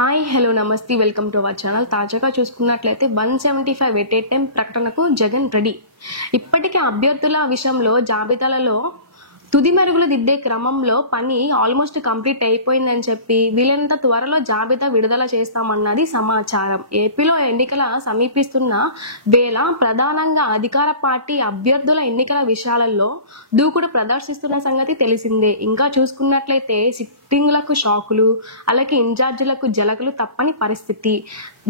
Hi hello నమస్తే welcome to our channel. తాజాగా చూసుకున్నట్లయితే 175 వెయిట్ టైం ప్రకటనకు జగన్ రెడీ. ఇప్పటికే అభ్యర్థుల విషయంలో జాబితాలలో తుది మెరుగులు దిద్దే క్రమంలో పని ఆల్మోస్ట్ కంప్లీట్ అయిపోయిందని చెప్పి వీలైనంత త్వరలో జాబితా విడుదల చేస్తామన్నది సమాచారం. ఏపీలో ఎన్నికల సమీపిస్తున్న వేళ ప్రధానంగా అధికార పార్టీ అభ్యర్థుల ఎన్నికల విషయాలలో దూకుడు ప్రదర్శిస్తున్న సంగతి తెలిసిందే. ఇంకా చూసుకున్నట్లయితే సిట్టింగ్లకు షాకులు, అలాగే ఇన్ఛార్జీలకు జలకులు తప్పని పరిస్థితి.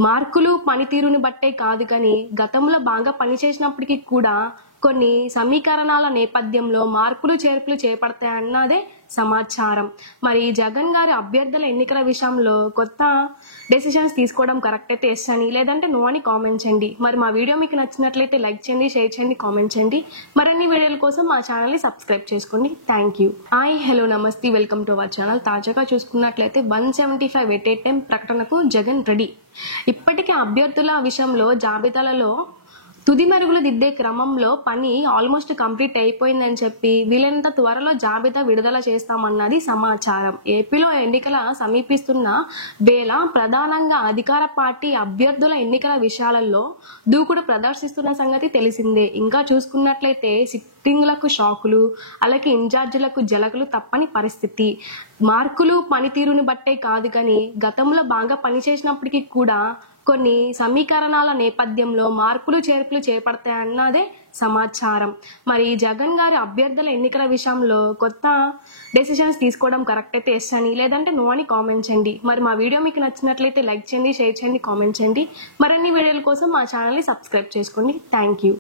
మార్కులు పనితీరుని బట్టే కాదు కానీ గతంలో బాగా పనిచేసినప్పటికీ కూడా కొన్ని సమీకరణాల నేపథ్యంలో మార్పులు చేర్పులు చేపడతాయన్నదే సమాచారం. మరి జగన్ గారి అభ్యర్థుల ఎన్నికల విషయంలో కొత్త డెసిషన్స్ తీసుకోవడం కరెక్ట్ అయితే ఎస్ అని, లేదంటే నో అని కామెంట్ చేయండి. మరి మా వీడియో మీకు నచ్చినట్లయితే లైక్ చేయండి, షేర్ చేయండి, కామెంట్ చేయండి. మరిన్ని వీడియోల కోసం మా ఛానల్ని సబ్స్క్రైబ్ చేసుకోండి. Thank you. హాయ్ హలో నమస్తే వెల్కమ్ టు అవర్ ఛానల్. తాజాగా చూసుకున్నట్లయితే 175 వెయిట్ టైం ప్రకటనకు జగన్ రెడీ. ఇప్పటికే అభ్యర్థుల విషయంలో జాబితాలలో తుది మెరుగులు దిద్దే క్రమంలో పని ఆల్మోస్ట్ కంప్లీట్ అయిపోయిందని చెప్పి వీలైనంత త్వరలో జాబితా విడుదల చేస్తామన్నది సమాచారం. ఏపీలో ఎన్నికల సమీపిస్తున్న వేళ ప్రధానంగా అధికార పార్టీ అభ్యర్థుల ఎన్నికల విషయాలలో దూకుడు ప్రదర్శిస్తున్న సంగతి తెలిసిందే. ఇంకా చూసుకున్నట్లయితే సిట్టింగ్లకు షాకులు, అలాగే ఇన్ఛార్జీలకు జలకులు తప్పని పరిస్థితి. మార్కులు పనితీరుని బట్టే కాదు కానీ గతంలో బాగా పనిచేసినప్పటికీ కూడా కొన్ని సమీకరణాల నేపథ్యంలో మార్పులు చేర్పులు చేపడతాయన్నదే సమాచారం. మరి జగన్ గారి అభ్యర్థుల ఎన్నికల విషయంలో కొత్త డెసిషన్స్ తీసుకోవడం కరెక్ట్ అయితే ఎస్ అని, లేదంటే నో అని కామెంట్ చేయండి. మరి మా వీడియో మీకు నచ్చినట్లయితే లైక్ చేయండి, షేర్ చేయండి, కామెంట్ చేయండి. మరిన్ని వీడియోల కోసం మా ఛానల్ని సబ్స్క్రైబ్ చేసుకోండి. Thank you.